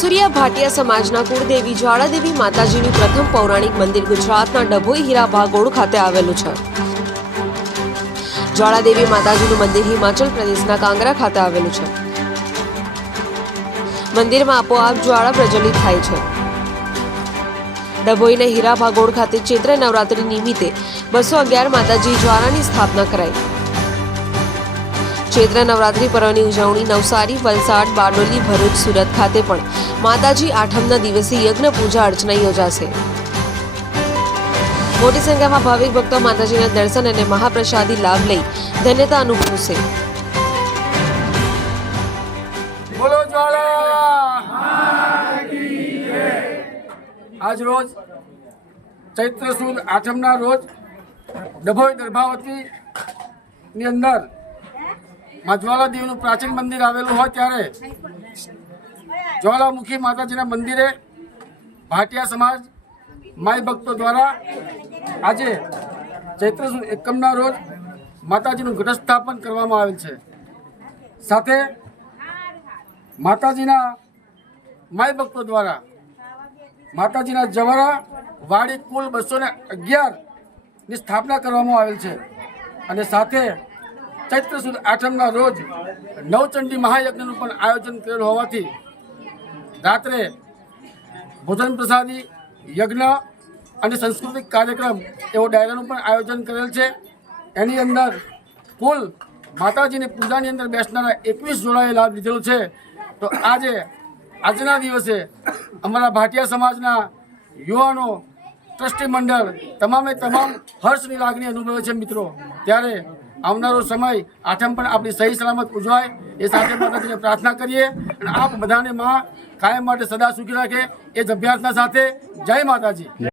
મસુરિયા ભાટિયા સમાજના કુળદેવી જ્વાળાદેવી માતાજીનું પ્રથમ પૌરાણિક મંદિર ગુજરાતના ડભોઈ હીરા ભાગોળ ખાતે આવેલું છે। જ્વાળાદેવી માતાજીનું મંદિર હિમાચલ પ્રદેશના કાંગરા ખાતે આવેલું છે। મંદિરમાં આપોઆપ જ્વાળા પ્રજ્વલિત થાય છે। ડભોઈના હીરા ભાગોળ ખાતે ચૈત્ર નવરાત્રી નિમિત્તે 211 માતાજી જ્વાળાની સ્થાપના કરાઈ। ચૈત્ર નવરાત્રી પર્વની ઉજવણી નવસારી, વલસાડ, બારડોલી, ભરૂચ, સુરત ખાતે પણ માતાજી આઠમના દિવસે યજ્ઞ પૂજા અર્ચના યોજાશે। મોટી સંખ્યામાં ભાવિક ભક્તો માતાજીના દર્શન અને મહાપ્રસાદી લાભ લઈ ધન્યતા અનુભવશે। બોલો જ્વાળા। આજ રોજ ચૈત્ર સુદ આઠમના રોજ ડભોઈ દર્ભાવતી ની અંદર જ્વાલાદેવીનું પ્રાચીન મંદિર આવેલું હોય ત્યારે જ્વાલામુખી માતાજીના મંદિરે ભાટિયા સમાજ માઈ ભક્તો દ્વારા આજે ચૈત્ર સુદ એકમના રોજ માતાજીનું ઘટ સ્થાપન કરવામાં આવેલ છે। સાથે માતાજીના માઈ ભક્તો દ્વારા માતાજીના જવારા વાડી કુલ 211 ની સ્થાપના કરવામાં આવેલ છે અને સાથે ચૈત્ર સુદ આઠમના રોજ નવચંડી મહાયજ્ઞનું પણ આયોજન કરેલ હોવાથી રાત્રે ભોજન પ્રસાદી, યજ્ઞ અને સાંસ્કૃતિક કાર્યક્રમ એવો ડાયરાનું પણ આયોજન કરેલ છે। એની અંદર કુલ માતાજીની પૂજાની અંદર બેસનારા 21 જોડાએ લાભ લીધેલો છે। તો આજના દિવસે અમારા ભાટિયા સમાજના યુવાનો, ટ્રસ્ટી મંડળ તમામે તમામ હર્ષની લાગણી અનુભવે છે મિત્રો। ત્યારે આવનારો સમય આઠમ પણ આપણી સહી સલામત ઉજવાય એ સાથે માતાજીને પ્રાર્થના કરીએ અને આપ બધાને માં કાયમ માટે સદા સુખી રાખે એ જ અભ્યર્થના સાથે જય માતાજી।